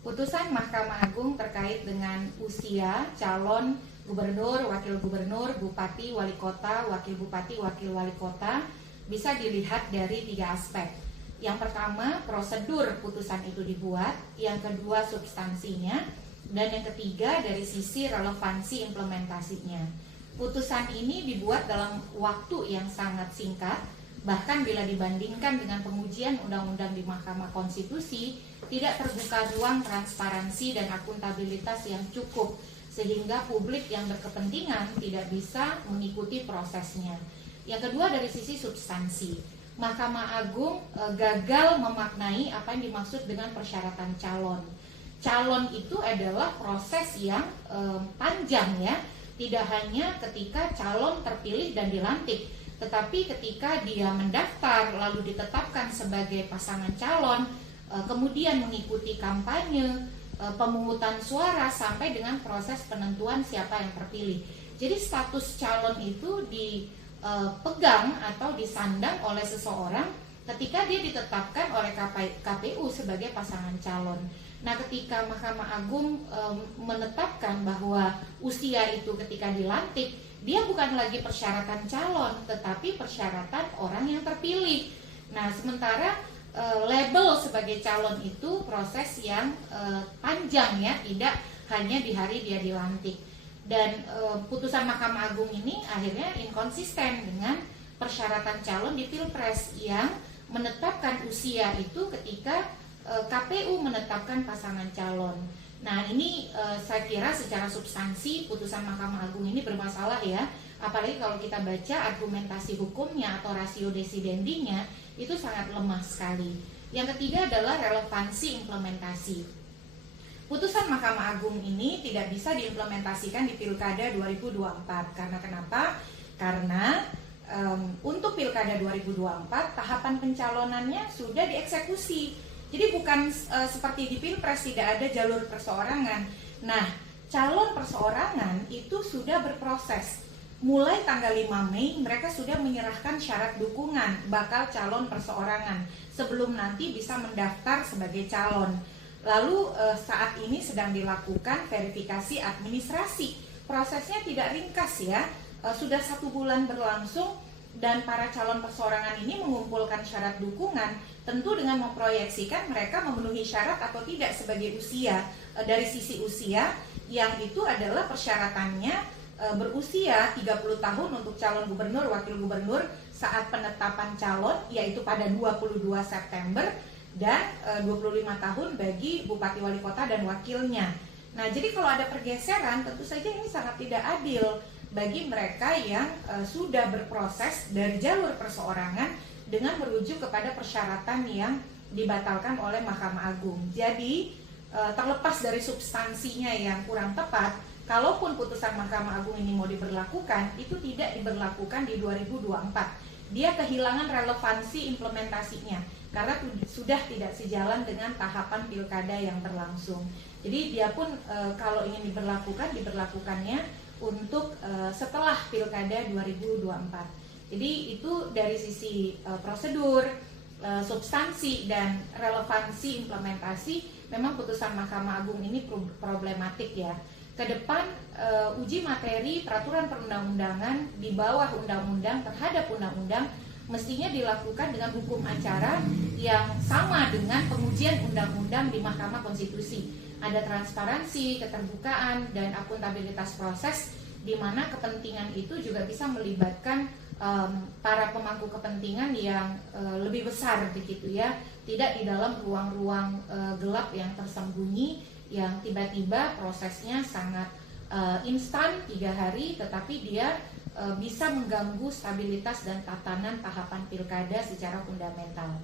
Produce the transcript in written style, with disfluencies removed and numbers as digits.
Putusan Mahkamah Agung terkait dengan usia calon gubernur, wakil gubernur, bupati, wali kota, wakil bupati, wakil wali kota bisa dilihat dari 3 aspek. Yang pertama, prosedur putusan itu dibuat, yang kedua substansinya, dan yang ketiga dari sisi relevansi implementasinya. Putusan ini dibuat dalam waktu yang sangat singkat, bahkan bila dibandingkan dengan pengujian undang-undang di Mahkamah Konstitusi, tidak terbuka ruang transparansi dan akuntabilitas yang cukup, sehingga publik yang berkepentingan tidak bisa mengikuti prosesnya. Yang kedua dari sisi substansi, Mahkamah Agung gagal memaknai apa yang dimaksud dengan persyaratan calon. Calon itu adalah proses yang panjang ya, tidak hanya ketika calon terpilih dan dilantik, tetapi ketika dia mendaftar lalu ditetapkan sebagai pasangan calon, kemudian mengikuti kampanye, pemungutan suara sampai dengan proses penentuan siapa yang terpilih. Jadi status calon itu dipegang atau disandang oleh seseorang ketika dia ditetapkan oleh KPU sebagai pasangan calon. Nah, ketika Mahkamah Agung menetapkan bahwa usia itu ketika dilantik, dia bukan lagi persyaratan calon, tetapi persyaratan orang yang terpilih. Nah, sementara label sebagai calon itu proses yang panjang ya, tidak hanya di hari dia dilantik. Dan putusan Mahkamah Agung ini akhirnya inkonsisten dengan persyaratan calon di Pilpres yang menetapkan usia itu ketika KPU menetapkan pasangan calon. Nah, ini saya kira secara substansi putusan Mahkamah Agung ini bermasalah ya. Apalagi kalau kita baca argumentasi hukumnya atau rasio desidendinya itu sangat lemah sekali. Yang ketiga adalah relevansi implementasi. Putusan Mahkamah Agung ini tidak bisa diimplementasikan di Pilkada 2024. Karena kenapa? Karena untuk Pilkada 2024 tahapan pencalonannya sudah dieksekusi. Jadi bukan seperti di Pilpres tidak ada jalur perseorangan. Nah, calon perseorangan itu sudah berproses. Mulai tanggal 5 Mei mereka sudah menyerahkan syarat dukungan bakal calon perseorangan sebelum nanti bisa mendaftar sebagai calon. Lalu saat ini sedang dilakukan verifikasi administrasi. Prosesnya tidak ringkas ya, sudah 1 bulan berlangsung dan para calon perseorangan ini mengumpulkan syarat dukungan tentu dengan memproyeksikan mereka memenuhi syarat atau tidak sebagai usia. Dari sisi usia yang itu adalah persyaratannya berusia 30 tahun untuk calon gubernur, wakil gubernur saat penetapan calon yaitu pada 22 September dan 25 tahun bagi bupati wali kota dan wakilnya. Nah, jadi kalau ada pergeseran tentu saja ini sangat tidak adil bagi mereka yang sudah berproses dari jalur perseorangan dengan merujuk kepada persyaratan yang dibatalkan oleh Mahkamah Agung. Jadi terlepas dari substansinya yang kurang tepat, kalaupun putusan Mahkamah Agung ini mau diberlakukan, itu tidak diberlakukan di 2024. Dia kehilangan relevansi implementasinya karena sudah tidak sejalan dengan tahapan pilkada yang berlangsung. Jadi dia pun kalau ingin diberlakukannya untuk setelah Pilkada 2024. Jadi itu dari sisi prosedur, substansi dan relevansi implementasi memang putusan Mahkamah Agung ini problematik ya. Kedepan uji materi peraturan perundang-undangan di bawah undang-undang terhadap undang-undang mestinya dilakukan dengan hukum acara yang sama dengan pengujian undang-undang di Mahkamah Konstitusi. Ada transparansi, keterbukaan, dan akuntabilitas proses di mana kepentingan itu juga bisa melibatkan para pemangku kepentingan yang lebih besar begitu ya, tidak di dalam ruang-ruang gelap yang tersembunyi yang tiba-tiba prosesnya sangat instan 3 hari tetapi dia bisa mengganggu stabilitas dan tatanan tahapan pilkada secara fundamental.